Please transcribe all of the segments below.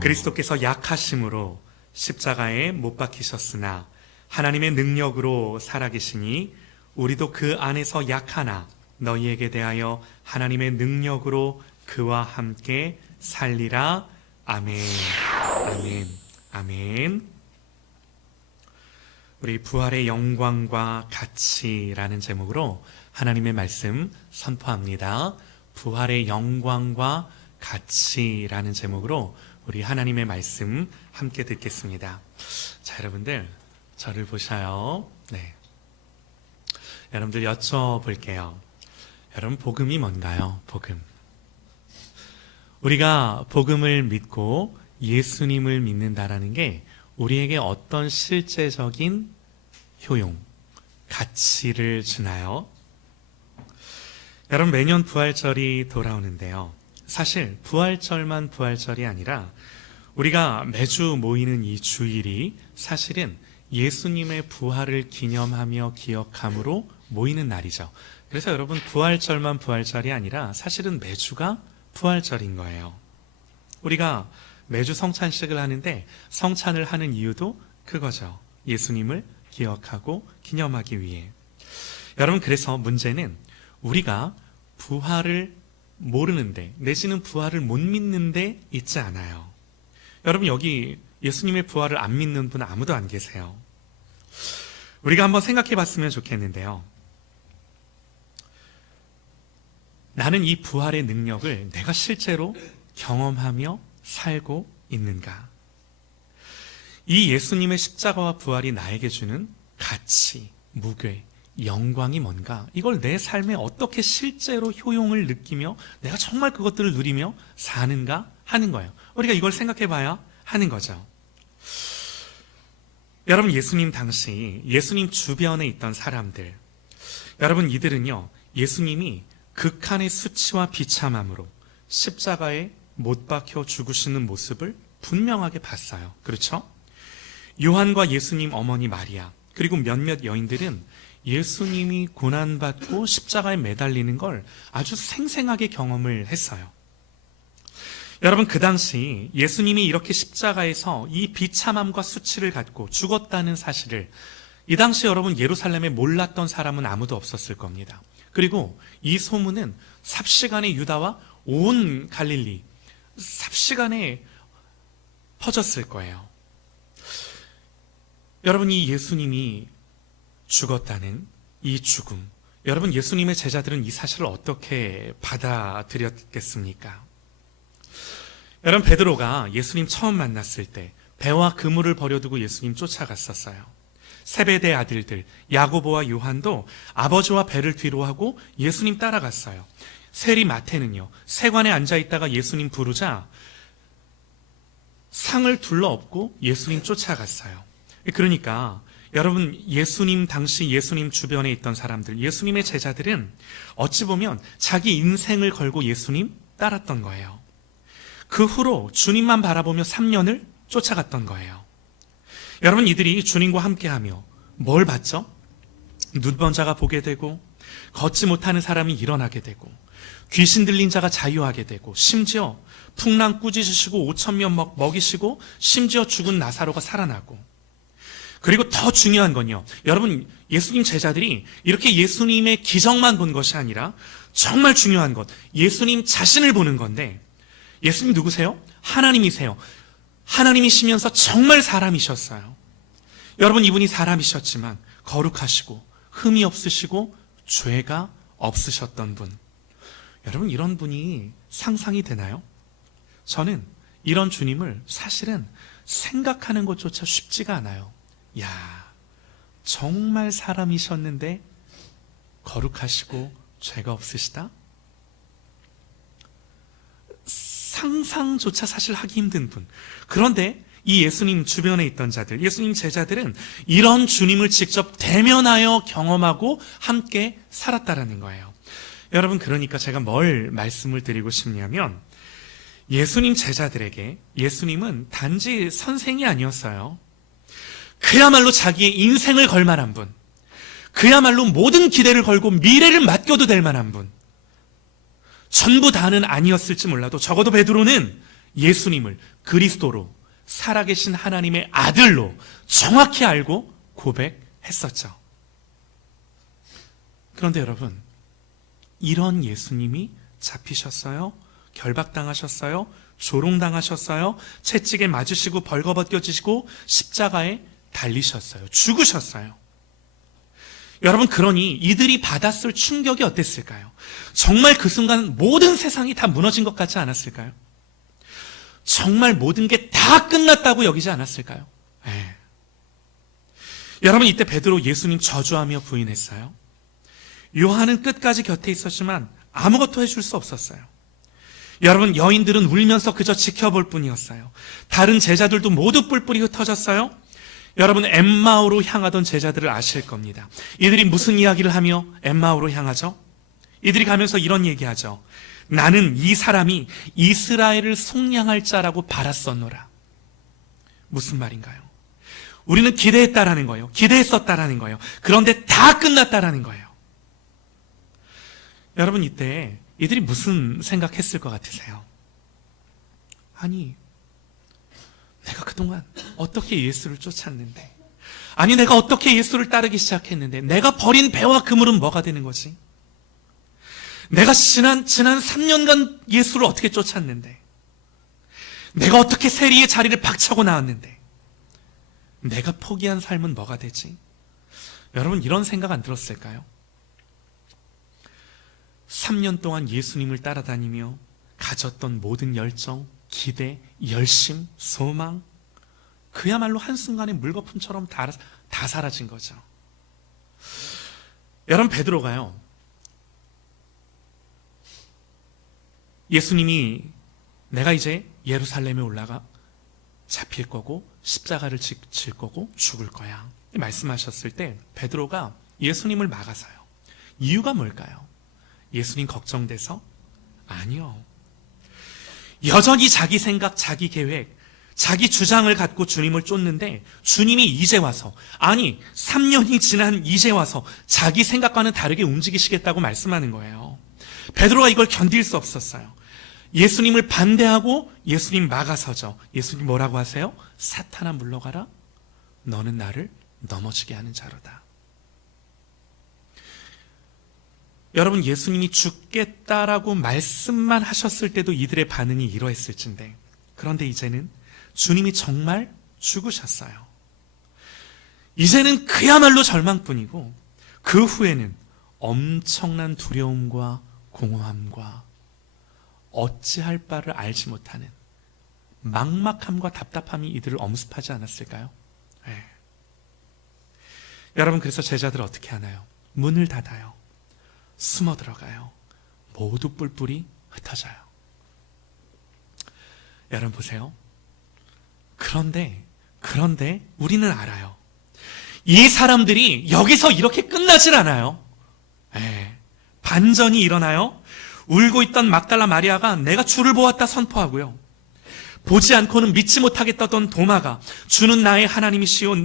그리스도께서 약하심으로 십자가에 못 박히셨으나 하나님의 능력으로 살아계시니 우리도 그 안에서 약하나 너희에게 대하여 하나님의 능력으로 그와 함께 살리라. 아멘. 아멘. 아멘. 우리 부활의 영광과 가치라는 제목으로 하나님의 말씀 선포합니다. 부활의 영광과 가치라는 제목으로 우리 하나님의 말씀 함께 듣겠습니다. 자, 여러분들 저를 보셔요. 네. 여러분들 여쭤볼게요. 여러분, 복음이 뭔가요? 복음. 우리가 복음을 믿고 예수님을 믿는다라는 게 우리에게 어떤 실제적인 효용, 가치를 주나요? 여러분, 매년 부활절이 돌아오는데요. 사실 부활절만 부활절이 아니라 우리가 매주 모이는 이 주일이 사실은 예수님의 부활을 기념하며 기억함으로 모이는 날이죠. 그래서 여러분, 부활절만 부활절이 아니라 사실은 매주가 부활절인 거예요. 우리가 매주 성찬식을 하는데 성찬을 하는 이유도 그거죠. 예수님을 기억하고 기념하기 위해. 여러분, 그래서 문제는 우리가 부활을 모르는데, 내지는 부활을 못 믿는데 있지 않아요. 여러분, 여기 예수님의 부활을 안 믿는 분 아무도 안 계세요. 우리가 한번 생각해 봤으면 좋겠는데요. 나는 이 부활의 능력을 내가 실제로 경험하며 살고 있는가? 이 예수님의 십자가와 부활이 나에게 주는 가치, 무괴, 영광이 뭔가? 이걸 내 삶에 어떻게 실제로 효용을 느끼며 내가 정말 그것들을 누리며 사는가 하는 거예요. 우리가 이걸 생각해 봐야 하는 거죠. 여러분, 예수님 당시 예수님 주변에 있던 사람들, 여러분, 이들은요, 예수님이 극한의 수치와 비참함으로 십자가에 못 박혀 죽으시는 모습을 분명하게 봤어요. 그렇죠? 요한과 예수님 어머니 마리아, 그리고 몇몇 여인들은 예수님이 고난받고 십자가에 매달리는 걸 아주 생생하게 경험을 했어요. 여러분, 그 당시 예수님이 이렇게 십자가에서 이 비참함과 수치를 갖고 죽었다는 사실을 이 당시 여러분 예루살렘에 몰랐던 사람은 아무도 없었을 겁니다. 그리고 이 소문은 삽시간에 유다와 온 갈릴리, 삽시간에 퍼졌을 거예요. 여러분, 이 예수님이 죽었다는 이 죽음, 여러분, 예수님의 제자들은 이 사실을 어떻게 받아들였겠습니까? 여러분, 베드로가 예수님 처음 만났을 때 배와 그물을 버려두고 예수님 쫓아갔었어요. 세베대 아들들 야고보와 요한도 아버지와 배를 뒤로 하고 예수님 따라갔어요. 세리 마태는요, 세관에 앉아있다가 예수님 부르자 상을 둘러엎고 예수님 쫓아갔어요. 그러니까 여러분, 예수님 당시 예수님 주변에 있던 사람들, 예수님의 제자들은 어찌 보면 자기 인생을 걸고 예수님 따랐던 거예요. 그 후로 주님만 바라보며 3년을 쫓아갔던 거예요. 여러분, 이들이 주님과 함께하며 뭘 봤죠? 눈먼 자가 보게 되고, 걷지 못하는 사람이 일어나게 되고, 귀신 들린 자가 자유하게 되고, 심지어 풍랑 꾸짖으시고 5,000명 먹이시고, 심지어 죽은 나사로가 살아나고. 그리고 더 중요한 건요, 여러분, 예수님 제자들이 이렇게 예수님의 기적만 본 것이 아니라 정말 중요한 것, 예수님 자신을 보는 건데, 예수님 누구세요? 하나님이세요. 하나님이시면서 정말 사람이셨어요. 여러분, 이분이 사람이셨지만 거룩하시고 흠이 없으시고 죄가 없으셨던 분, 여러분, 이런 분이 상상이 되나요? 저는 이런 주님을 사실은 생각하는 것조차 쉽지가 않아요. 야, 정말 사람이셨는데 거룩하시고 죄가 없으시다? 상상조차 사실 하기 힘든 분. 그런데 이 예수님 주변에 있던 자들, 예수님 제자들은 이런 주님을 직접 대면하여 경험하고 함께 살았다라는 거예요. 여러분, 그러니까 제가 뭘 말씀을 드리고 싶냐면, 예수님 제자들에게 예수님은 단지 선생이 아니었어요. 그야말로 자기의 인생을 걸 만한 분, 그야말로 모든 기대를 걸고 미래를 맡겨도 될 만한 분, 전부 다는 아니었을지 몰라도 적어도 베드로는 예수님을 그리스도로 살아계신 하나님의 아들로 정확히 알고 고백했었죠. 그런데 여러분, 이런 예수님이 잡히셨어요? 결박당하셨어요? 조롱당하셨어요? 채찍에 맞으시고 벌거벗겨지시고 십자가에 달리셨어요. 죽으셨어요. 여러분, 그러니 이들이 받았을 충격이 어땠을까요? 정말 그 순간 모든 세상이 다 무너진 것 같지 않았을까요? 정말 모든 게 다 끝났다고 여기지 않았을까요? 네. 여러분, 이때 베드로 예수님 저주하며 부인했어요. 요한은 끝까지 곁에 있었지만 아무것도 해줄 수 없었어요. 여러분, 여인들은 울면서 그저 지켜볼 뿐이었어요. 다른 제자들도 모두 뿔뿔이 흩어졌어요. 여러분, 엠마오로 향하던 제자들을 아실 겁니다. 이들이 무슨 이야기를 하며 엠마오로 향하죠? 이들이 가면서 이런 얘기하죠. 나는 이 사람이 이스라엘을 속량할 자라고 바랐었노라. 무슨 말인가요? 우리는 기대했다라는 거예요. 기대했었다라는 거예요. 그런데 다 끝났다라는 거예요. 여러분, 이때 이들이 무슨 생각했을 것 같으세요? 아니, 내가 그동안 어떻게 예수를 쫓았는데, 아니 내가 어떻게 예수를 따르기 시작했는데, 내가 버린 배와 그물은 뭐가 되는 거지? 내가 지난 3년간 예수를 어떻게 쫓았는데, 내가 어떻게 세리의 자리를 박차고 나왔는데, 내가 포기한 삶은 뭐가 되지? 여러분, 이런 생각 안 들었을까요? 3년 동안 예수님을 따라다니며 가졌던 모든 열정, 기대, 열심, 소망, 그야말로 한순간에 물거품처럼 다 사라진 거죠. 여러분, 베드로가요, 예수님이 내가 이제 예루살렘에 올라가 잡힐 거고 십자가를 질 거고 죽을 거야 말씀하셨을 때 베드로가 예수님을 막아서요. 이유가 뭘까요? 예수님 걱정돼서? 아니요. 여전히 자기 생각, 자기 계획, 자기 주장을 갖고 주님을 쫓는데 주님이 이제 와서, 아니 3년이 지난 이제 와서 자기 생각과는 다르게 움직이시겠다고 말씀하는 거예요. 베드로가 이걸 견딜 수 없었어요. 예수님을 반대하고 예수님 막아서죠. 예수님 뭐라고 하세요? 사탄아 물러가라. 너는 나를 넘어지게 하는 자로다. 여러분, 예수님이 죽겠다라고 말씀만 하셨을 때도 이들의 반응이 이러했을진데, 그런데 이제는 주님이 정말 죽으셨어요. 이제는 그야말로 절망뿐이고, 그 후에는 엄청난 두려움과 공허함과 어찌할 바를 알지 못하는 막막함과 답답함이 이들을 엄습하지 않았을까요? 네. 여러분, 그래서 제자들 어떻게 하나요? 문을 닫아요. 숨어 들어가요. 모두 뿔뿔이 흩어져요. 여러분 보세요. 그런데 우리는 알아요. 이 사람들이 여기서 이렇게 끝나질 않아요. 네. 반전이 일어나요. 울고 있던 막달라 마리아가 내가 주를 보았다 선포하고요. 보지 않고는 믿지 못하겠다던 도마가 주는 나의 하나님이시오,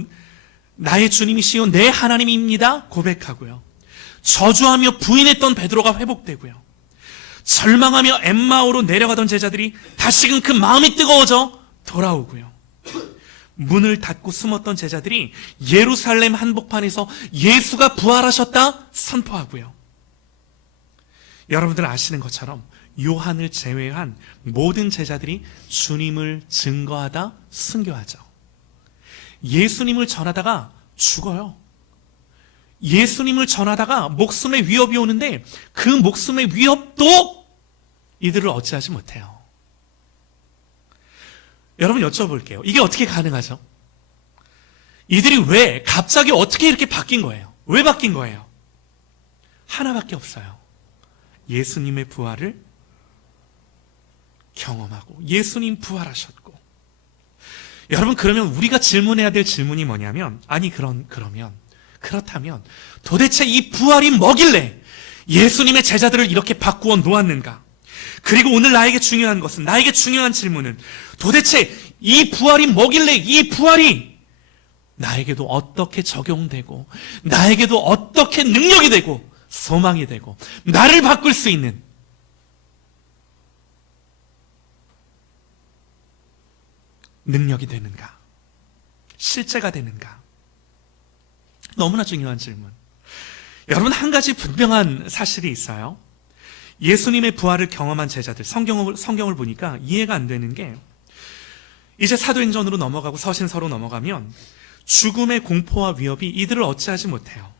나의 주님이시오, 내 하나님입니다 고백하고요. 저주하며 부인했던 베드로가 회복되고요. 절망하며 엠마오로 내려가던 제자들이 다시금 그 마음이 뜨거워져 돌아오고요. 문을 닫고 숨었던 제자들이 예루살렘 한복판에서 예수가 부활하셨다 선포하고요. 여러분들 아시는 것처럼 요한을 제외한 모든 제자들이 주님을 증거하다 순교하죠. 예수님을 전하다가 죽어요. 예수님을 전하다가 목숨의 위협이 오는데 그 목숨의 위협도 이들을 어찌하지 못해요. 여러분 여쭤볼게요. 이게 어떻게 가능하죠? 이들이 왜 갑자기 어떻게 이렇게 바뀐 거예요? 왜 바뀐 거예요? 하나밖에 없어요. 예수님의 부활을 경험하고 예수님 부활하셨고. 여러분, 그러면 우리가 질문해야 될 질문이 뭐냐면, 아니 그렇다면 도대체 이 부활이 뭐길래 예수님의 제자들을 이렇게 바꾸어 놓았는가? 그리고 오늘 나에게 중요한 것은, 나에게 중요한 질문은 도대체 이 부활이 뭐길래 이 부활이 나에게도 어떻게 적용되고 나에게도 어떻게 능력이 되고 소망이 되고 나를 바꿀 수 있는 능력이 되는가? 실제가 되는가? 너무나 중요한 질문. 여러분, 한 가지 분명한 사실이 있어요. 예수님의 부활을 경험한 제자들, 성경을 보니까 이해가 안 되는 게, 이제 사도행전으로 넘어가고 서신서로 넘어가면 죽음의 공포와 위협이 이들을 어찌하지 못해요.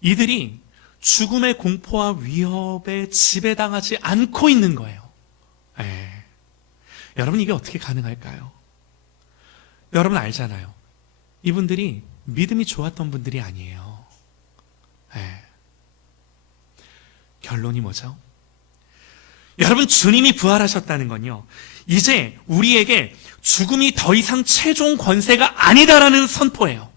이들이 죽음의 공포와 위협에 지배당하지 않고 있는 거예요. 여러분, 이게 어떻게 가능할까요? 여러분 알잖아요. 이분들이 믿음이 좋았던 분들이 아니에요. 결론이 뭐죠? 여러분, 주님이 부활하셨다는 건요, 이제 우리에게 죽음이 더 이상 최종 권세가 아니다라는 선포예요.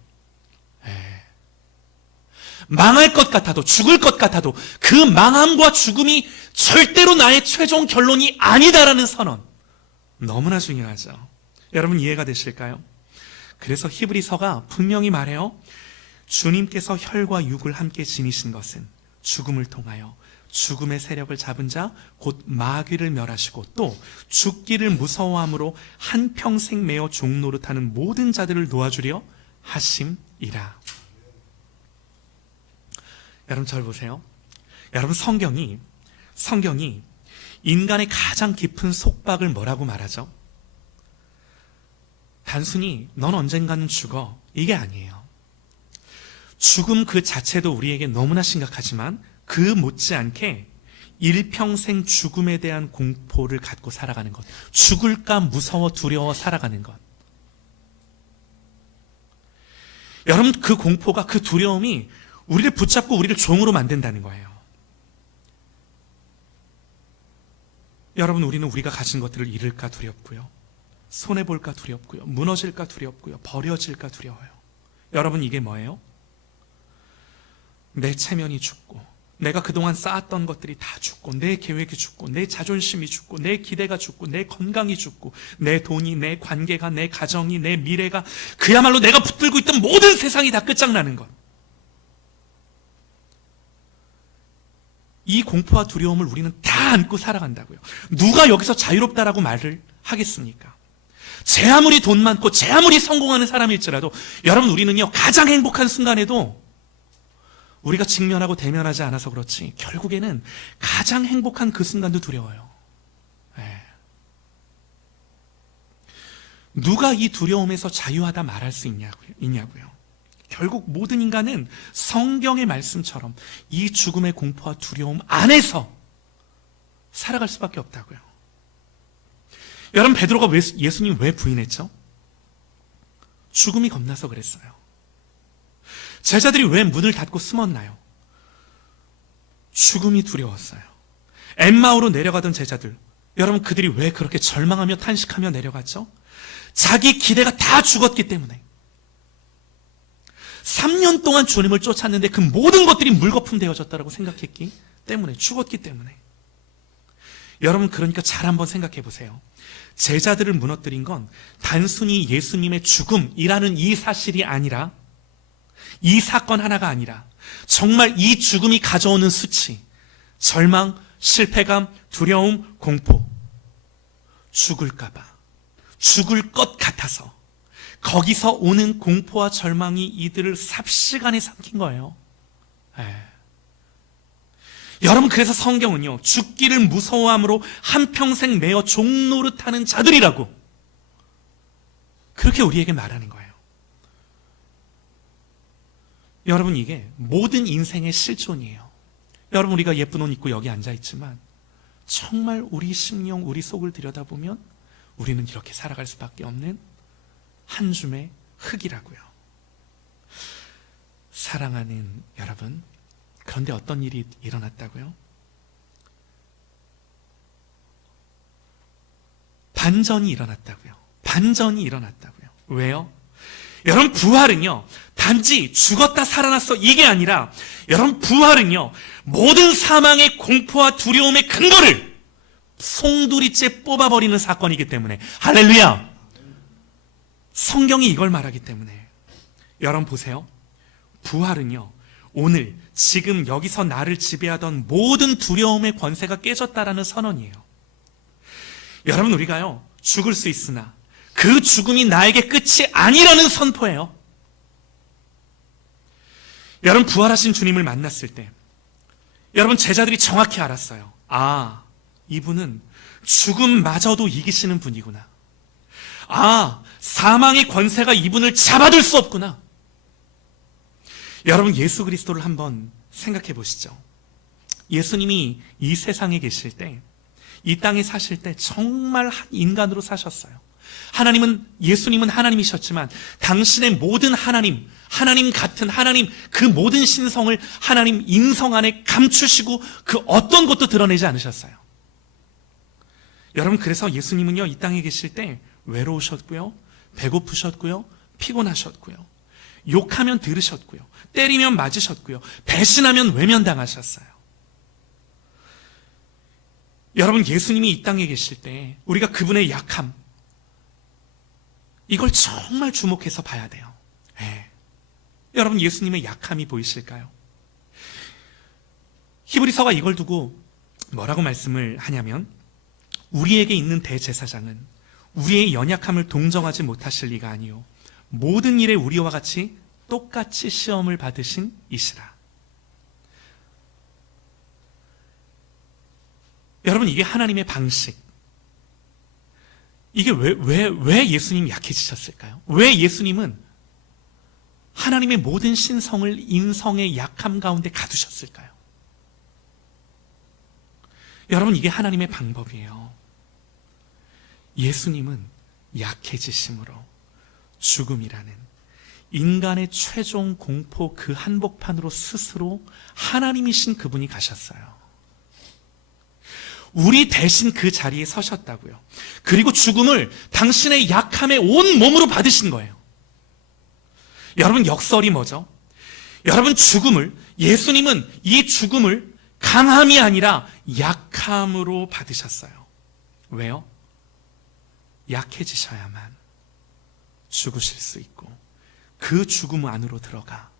망할 것 같아도, 죽을 것 같아도 그 망함과 죽음이 절대로 나의 최종 결론이 아니다라는 선언. 너무나 중요하죠. 여러분, 이해가 되실까요? 그래서 히브리서가 분명히 말해요. 주님께서 혈과 육을 함께 지니신 것은 죽음을 통하여 죽음의 세력을 잡은 자 곧 마귀를 멸하시고 또 죽기를 무서워함으로 한평생 매어 종노릇하는 모든 자들을 도와주려 하심이라. 여러분, 절 보세요. 여러분, 성경이 인간의 가장 깊은 속박을 뭐라고 말하죠? 단순히 넌 언젠가는 죽어, 이게 아니에요. 죽음 그 자체도 우리에게 너무나 심각하지만 그 못지않게 일평생 죽음에 대한 공포를 갖고 살아가는 것, 죽을까 무서워 두려워 살아가는 것. 여러분, 그 공포가, 그 두려움이 우리를 붙잡고 우리를 종으로 만든다는 거예요. 여러분, 우리는 우리가 가진 것들을 잃을까 두렵고요, 손해볼까 두렵고요, 무너질까 두렵고요, 버려질까 두려워요. 여러분, 이게 뭐예요? 내 체면이 죽고, 내가 그동안 쌓았던 것들이 다 죽고, 내 계획이 죽고, 내 자존심이 죽고, 내 기대가 죽고, 내 건강이 죽고, 내 돈이, 내 관계가, 내 가정이, 내 미래가, 그야말로 내가 붙들고 있던 모든 세상이 다 끝장나는 것. 이 공포와 두려움을 우리는 다 안고 살아간다고요. 누가 여기서 자유롭다라고 말을 하겠습니까? 제 아무리 돈 많고 제 아무리 성공하는 사람일지라도 여러분, 우리는요, 가장 행복한 순간에도 우리가 직면하고 대면하지 않아서 그렇지 결국에는 가장 행복한 그 순간도 두려워요. 누가 이 두려움에서 자유하다 말할 수 있냐고요. 결국 모든 인간은 성경의 말씀처럼 이 죽음의 공포와 두려움 안에서 살아갈 수밖에 없다고요. 여러분, 베드로가 예수님 왜 부인했죠? 죽음이 겁나서 그랬어요. 제자들이 왜 문을 닫고 숨었나요? 죽음이 두려웠어요. 엠마오로 내려가던 제자들, 여러분, 그들이 왜 그렇게 절망하며 탄식하며 내려갔죠? 자기 기대가 다 죽었기 때문에. 3년 동안 주님을 쫓았는데 그 모든 것들이 물거품 되어졌다고 생각했기 때문에, 죽었기 때문에. 여러분, 그러니까 잘 한번 생각해 보세요. 제자들을 무너뜨린 건 단순히 예수님의 죽음이라는 이 사실이 아니라, 이 사건 하나가 아니라 정말 이 죽음이 가져오는 수치, 절망, 실패감, 두려움, 공포, 죽을까봐, 죽을 것 같아서 거기서 오는 공포와 절망이 이들을 삽시간에 삼킨 거예요. 여러분, 그래서 성경은요, 죽기를 무서워함으로 한평생 매어 종노릇하는 자들이라고 그렇게 우리에게 말하는 거예요. 여러분, 이게 모든 인생의 실존이에요. 여러분, 우리가 예쁜 옷 입고 여기 앉아있지만 정말 우리 심령, 우리 속을 들여다보면 우리는 이렇게 살아갈 수밖에 없는 한 줌의 흙이라고요. 사랑하는 여러분, 그런데 어떤 일이 일어났다고요? 반전이 일어났다고요. 반전이 일어났다고요. 왜요? 여러분, 부활은요, 단지 죽었다 살아났어 이게 아니라, 여러분, 부활은요, 모든 사망의 공포와 두려움의 근거를 송두리째 뽑아버리는 사건이기 때문에, 할렐루야! 성경이 이걸 말하기 때문에. 여러분 보세요. 부활은요, 오늘 지금 여기서 나를 지배하던 모든 두려움의 권세가 깨졌다라는 선언이에요. 여러분, 우리가요, 죽을 수 있으나 그 죽음이 나에게 끝이 아니라는 선포예요. 여러분, 부활하신 주님을 만났을 때 여러분, 제자들이 정확히 알았어요. 아, 이분은 죽음마저도 이기시는 분이구나. 아, 사망의 권세가 이분을 잡아둘 수 없구나. 여러분, 예수 그리스도를 한번 생각해 보시죠. 예수님이 이 세상에 계실 때, 이 땅에 사실 때 정말 한 인간으로 사셨어요. 예수님은 하나님이셨지만 당신의 모든 하나님 같은 하나님, 그 모든 신성을 하나님 인성 안에 감추시고 그 어떤 것도 드러내지 않으셨어요. 여러분, 그래서 예수님은요, 이 땅에 계실 때 외로우셨고요, 배고프셨고요, 피곤하셨고요, 욕하면 들으셨고요, 때리면 맞으셨고요, 배신하면 외면당하셨어요. 여러분, 예수님이 이 땅에 계실 때 우리가 그분의 약함, 이걸 정말 주목해서 봐야 돼요. 네. 여러분, 예수님의 약함이 보이실까요? 히브리서가 이걸 두고 뭐라고 말씀을 하냐면, 우리에게 있는 대제사장은 우리의 연약함을 동정하지 못하실 리가 아니요 모든 일에 우리와 같이 똑같이 시험을 받으신 이시라. 여러분, 이게 하나님의 방식. 이게 왜 예수님이 약해지셨을까요? 왜 예수님은 하나님의 모든 신성을 인성의 약함 가운데 가두셨을까요? 여러분, 이게 하나님의 방법이에요. 예수님은 약해지심으로 죽음이라는 인간의 최종 공포 그 한복판으로 스스로 하나님이신 그분이 가셨어요. 우리 대신 그 자리에 서셨다고요. 그리고 죽음을 당신의 약함에 온 몸으로 받으신 거예요. 여러분, 역설이 뭐죠? 여러분, 예수님은 이 죽음을 강함이 아니라 약함으로 받으셨어요. 왜요? 약해지셔야만 죽으실 수 있고, 그 죽음 안으로 들어가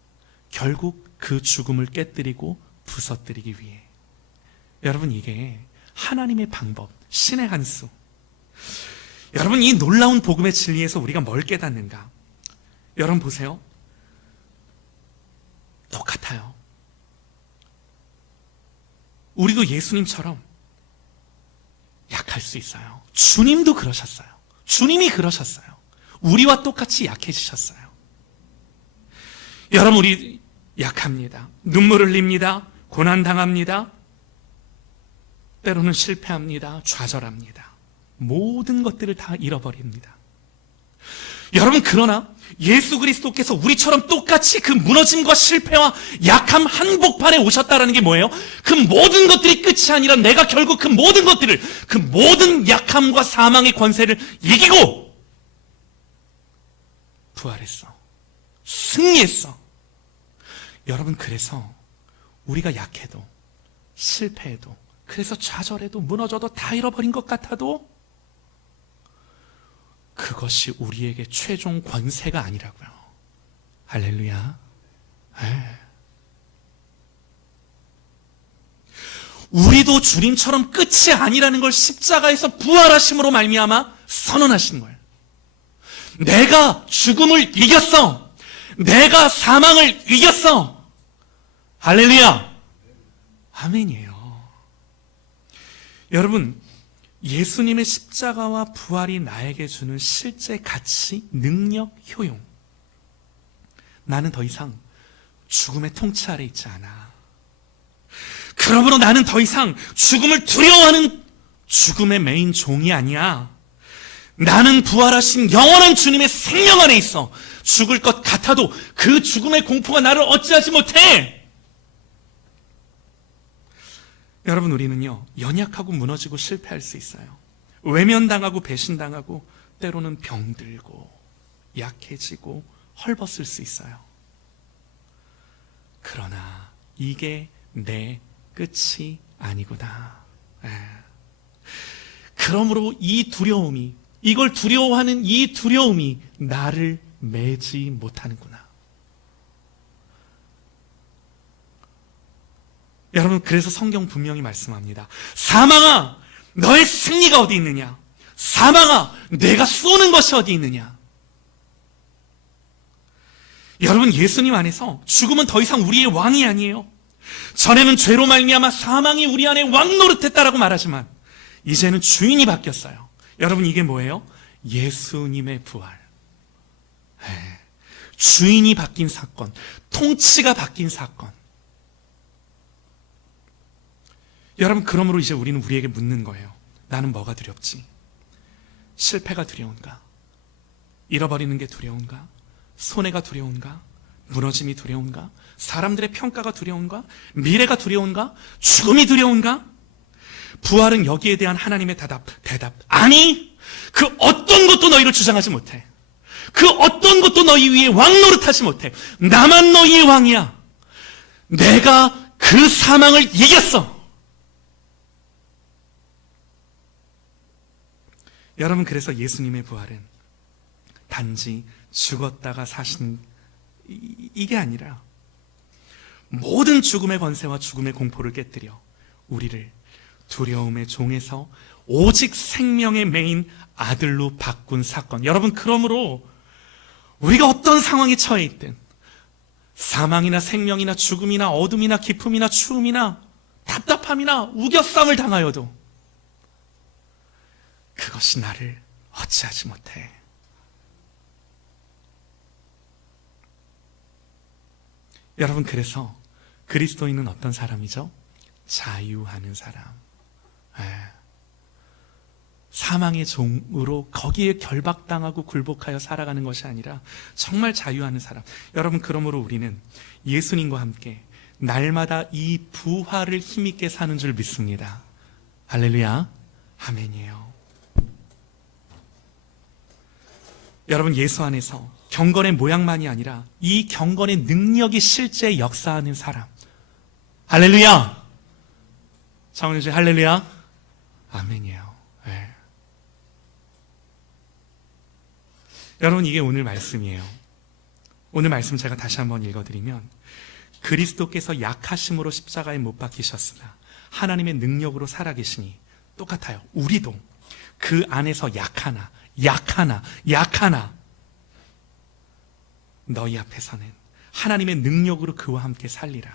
결국 그 죽음을 깨뜨리고 부서뜨리기 위해. 여러분, 이게 하나님의 방법, 신의 한 수. 여러분, 이 놀라운 복음의 진리에서 우리가 뭘 깨닫는가? 여러분 보세요. 똑같아요. 우리도 예수님처럼 약할 수 있어요. 주님도 그러셨어요. 주님이 그러셨어요. 우리와 똑같이 약해지셨어요. 여러분, 우리 약합니다. 눈물 흘립니다. 고난당합니다. 때로는 실패합니다. 좌절합니다. 모든 것들을 다 잃어버립니다. 여러분, 그러나 예수 그리스도께서 우리처럼 똑같이 그 무너짐과 실패와 약함 한복판에 오셨다는 게 뭐예요? 그 모든 것들이 끝이 아니라 내가 결국 그 모든 것들을, 그 모든 약함과 사망의 권세를 이기고 부활했어. 승리했어. 여러분, 그래서 우리가 약해도, 실패해도, 그래서 좌절해도, 무너져도, 다 잃어버린 것 같아도 그것이 우리에게 최종 권세가 아니라고요. 할렐루야. 네. 우리도 주님처럼 끝이 아니라는 걸 십자가에서 부활하심으로 말미암아 선언하신 거예요. 내가 죽음을 이겼어. 내가 사망을 이겼어. 할렐루야. 아멘이에요. 여러분, 예수님의 십자가와 부활이 나에게 주는 실제 가치, 능력, 효용. 나는 더 이상 죽음의 통치 아래 있지 않아. 그러므로 나는 더 이상 죽음을 두려워하는 죽음의 메인 종이 아니야. 나는 부활하신 영원한 주님의 생명 안에 있어. 죽을 것 같아도 그 죽음의 공포가 나를 어찌하지 못해. 여러분, 우리는요, 연약하고 무너지고 실패할 수 있어요. 외면당하고 배신당하고 때로는 병들고 약해지고 헐벗을 수 있어요. 그러나 이게 내 끝이 아니구나. 그러므로 이 두려움이, 이걸 두려워하는 이 두려움이 나를 매지 못하는구나. 여러분, 그래서 성경 분명히 말씀합니다. 사망아, 너의 승리가 어디 있느냐? 사망아, 내가 쏘는 것이 어디 있느냐? 여러분, 예수님 안에서 죽음은 더 이상 우리의 왕이 아니에요. 전에는 죄로 말미암아 사망이 우리 안에 왕 노릇했다라고 말하지만 이제는 주인이 바뀌었어요. 여러분, 이게 뭐예요? 예수님의 부활. 주인이 바뀐 사건, 통치가 바뀐 사건. 여러분, 그러므로 이제 우리는 우리에게 묻는 거예요. 나는 뭐가 두렵지? 실패가 두려운가? 잃어버리는 게 두려운가? 손해가 두려운가? 무너짐이 두려운가? 사람들의 평가가 두려운가? 미래가 두려운가? 죽음이 두려운가? 부활은 여기에 대한 하나님의 대답. 아니! 그 어떤 것도 너희를 주장하지 못해. 그 어떤 것도 너희 위에 왕 노릇하지 못해. 나만 너희의 왕이야. 내가 그 사망을 이겼어. 여러분, 그래서 예수님의 부활은 단지 죽었다가 사신 이게 아니라 모든 죽음의 권세와 죽음의 공포를 깨뜨려 우리를 두려움의 종에서 오직 생명의 메인 아들로 바꾼 사건. 여러분, 그러므로 우리가 어떤 상황에 처해 있든 사망이나 생명이나 죽음이나 어둠이나 기품이나 추움이나 답답함이나 우겨쌈을 당하여도 그것이 나를 어찌하지 못해. 여러분, 그래서 그리스도인은 어떤 사람이죠? 자유하는 사람. 사망의 종으로 거기에 결박당하고 굴복하여 살아가는 것이 아니라 정말 자유하는 사람. 여러분, 그러므로 우리는 예수님과 함께 날마다 이 부활을 힘있게 사는 줄 믿습니다. 할렐루야, 아멘이에요. 여러분, 예수 안에서 경건의 모양만이 아니라 이 경건의 능력이 실제 역사하는 사람. 할렐루야! 장원주 할렐루야! 아멘이에요. 네. 여러분, 이게 오늘 말씀이에요. 오늘 말씀 제가 다시 한번 읽어드리면, 그리스도께서 약하심으로 십자가에 못 박히셨으나 하나님의 능력으로 살아계시니 똑같아요. 우리도 그 안에서 약하나 너희 앞에서는 하나님의 능력으로 그와 함께 살리라.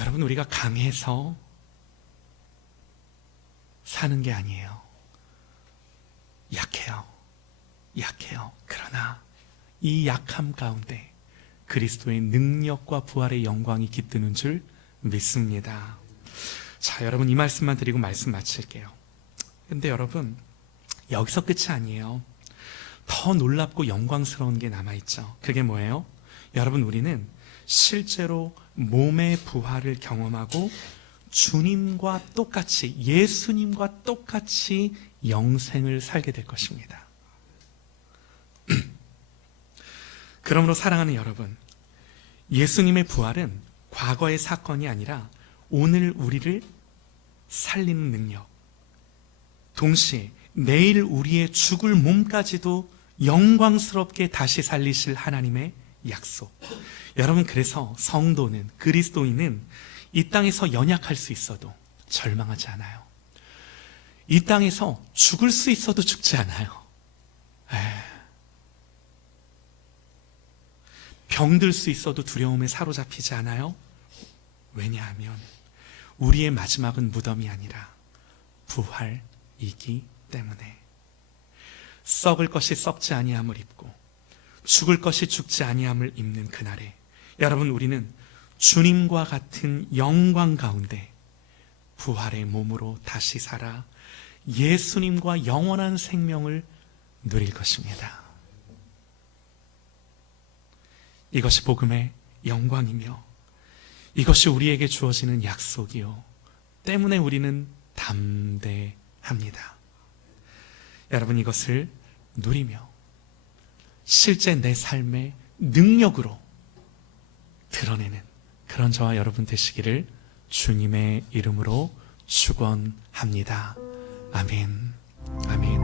여러분, 우리가 강해서 사는 게 아니에요. 약해요. 그러나 이 약함 가운데 그리스도의 능력과 부활의 영광이 깃드는 줄 믿습니다. 자, 여러분, 이 말씀만 드리고 말씀 마칠게요. 근데 여러분, 여기서 끝이 아니에요. 더 놀랍고 영광스러운 게 남아있죠. 그게 뭐예요? 여러분, 우리는 실제로 몸의 부활을 경험하고 주님과 똑같이, 예수님과 똑같이 영생을 살게 될 것입니다. 그러므로 사랑하는 여러분, 예수님의 부활은 과거의 사건이 아니라 오늘 우리를 살리는 능력, 동시에 내일 우리의 죽을 몸까지도 영광스럽게 다시 살리실 하나님의 약속. 여러분, 그래서 성도는, 그리스도인은 이 땅에서 연약할 수 있어도 절망하지 않아요. 이 땅에서 죽을 수 있어도 죽지 않아요. 병들 수 있어도 두려움에 사로잡히지 않아요. 왜냐하면 우리의 마지막은 무덤이 아니라 부활이기 때문에. 썩을 것이 썩지 아니함을 입고 죽을 것이 죽지 아니함을 입는 그날에 여러분, 우리는 주님과 같은 영광 가운데 부활의 몸으로 다시 살아 예수님과 영원한 생명을 누릴 것입니다. 이것이 복음의 영광이며 이것이 우리에게 주어지는 약속이요 때문에 우리는 담대합니다. 여러분, 이것을 누리며 실제 내 삶의 능력으로 드러내는 그런 저와 여러분 되시기를 주님의 이름으로 축원합니다. 아멘. 아멘.